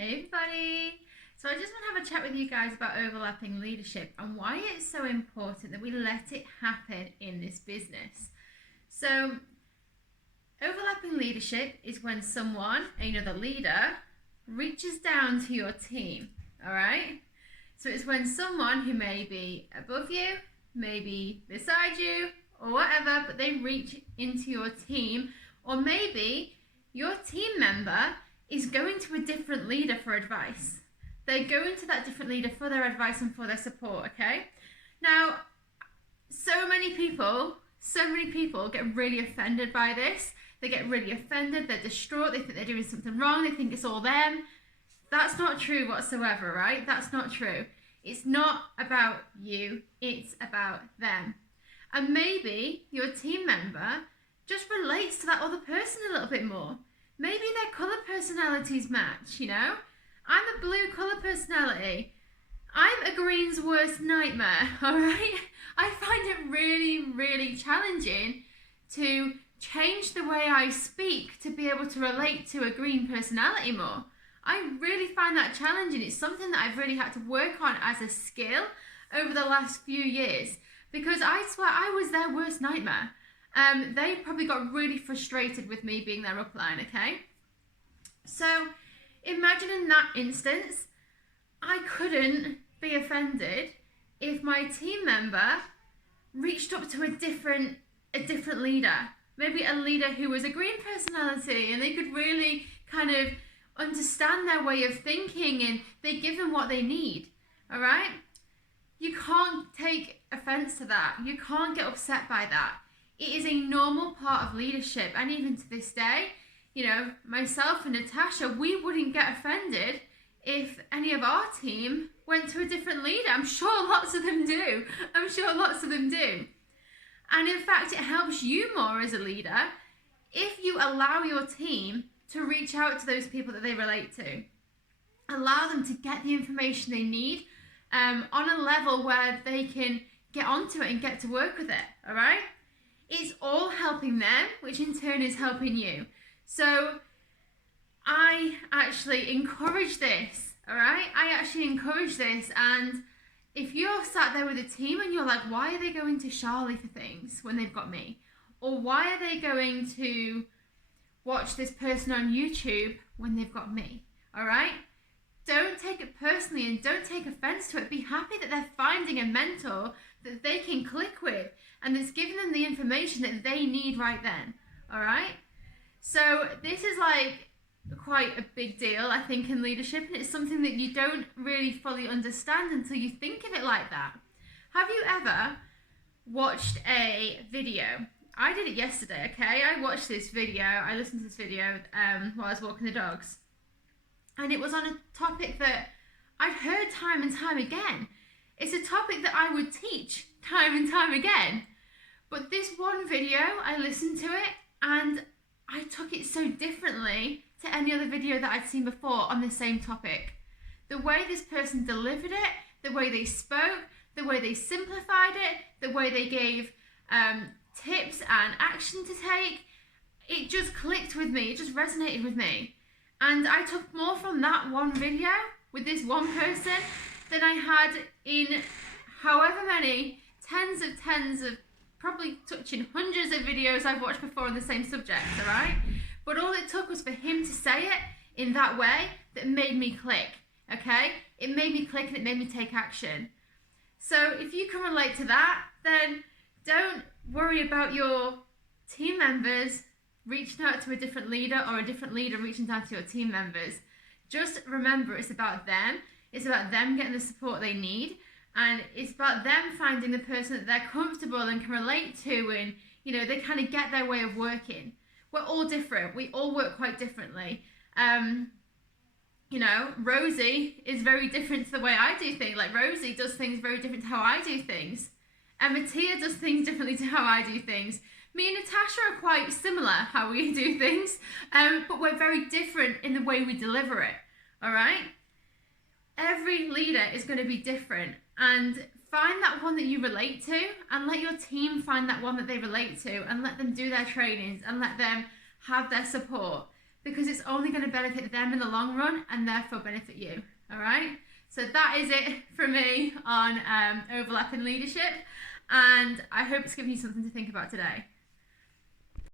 Hey everybody! So I just want to have a chat with you guys about overlapping leadership and why it's so important that we let it happen in this business. So overlapping leadership is when someone, another leader, reaches down to your team, alright? So it's when someone who may be above you, maybe beside you, or whatever, but they reach into your team, or maybe your team member is going to a different leader for advice. They're going to that different leader for their advice and for their support, okay? Now, so many people get really offended by this. They get really offended, they're distraught, they think they're doing something wrong, they think it's all them. That's not true whatsoever, right? That's not true. It's not about you, it's about them. And maybe your team member just relates to that other person a little bit more. Maybe their colour personalities match, you know? I'm a blue colour personality. I'm a green's worst nightmare, alright? I find it really, really challenging to change the way I speak to be able to relate to a green personality more. I really find that challenging. It's something that I've really had to work on as a skill over the last few years because I swear I was their worst nightmare. They probably got really frustrated with me being their upline, okay? So imagine in that instance, I couldn't be offended if my team member reached up to a different leader. Maybe a leader who was a green personality and they could really kind of understand their way of thinking and they give them what they need, all right? You can't take offense to that. You can't get upset by that. It is a normal part of leadership, and even to this day, you know, myself and Natasha, we wouldn't get offended if any of our team went to a different leader. I'm sure lots of them do. And in fact, it helps you more as a leader if you allow your team to reach out to those people that they relate to. Allow them to get the information they need on a level where they can get onto it and get to work with it, all right? It's all helping them, which in turn is helping you. So I actually encourage this, all right? I actually encourage this. And if you're sat there with a team and you're like, why are they going to Charlie for things when they've got me? Or why are they going to watch this person on YouTube when they've got me, all right? Don't take it personally and don't take offense to it. Be happy that they're finding a mentor that they can click with and that's giving them the information that they need right then, all right? So this is like quite a big deal, I think, in leadership, and it's something that you don't really fully understand until you think of it like that. Have you ever watched a video? I did it yesterday, okay? I watched this video, I listened to this video while I was walking the dogs. And it was on a topic that I'd heard time and time again. It's a topic that I would teach time and time again. But this one video, I listened to it and I took it so differently to any other video that I'd seen before on the same topic. The way this person delivered it, the way they spoke, the way they simplified it, the way they gave tips and action to take, it just clicked with me, it just resonated with me. And I took more from that one video with this one person than I had in however many tens of, probably touching hundreds of videos I've watched before on the same subject, all right? But all it took was for him to say it in that way that made me click, okay? It made me click and it made me take action. So if you can relate to that, then don't worry about your team members reaching out to a different leader or a different leader reaching out to your team members. Just remember, it's about them. It's about them getting the support they need. And it's about them finding the person that they're comfortable and can relate to, and, you know, they kind of get their way of working. We're all different. We all work quite differently. You know, Rosie is very different to the way I do things. Like, Rosie does things very different to how I do things. And Mattia does things differently to how I do things. Me and Natasha are quite similar how we do things, but we're very different in the way we deliver it, all right? Every leader is going to be different, and find that one that you relate to and let your team find that one that they relate to and let them do their trainings and let them have their support. because it's only going to benefit them in the long run and therefore benefit you. All right. So that is it from me on overlapping leadership, and I hope it's given you something to think about today.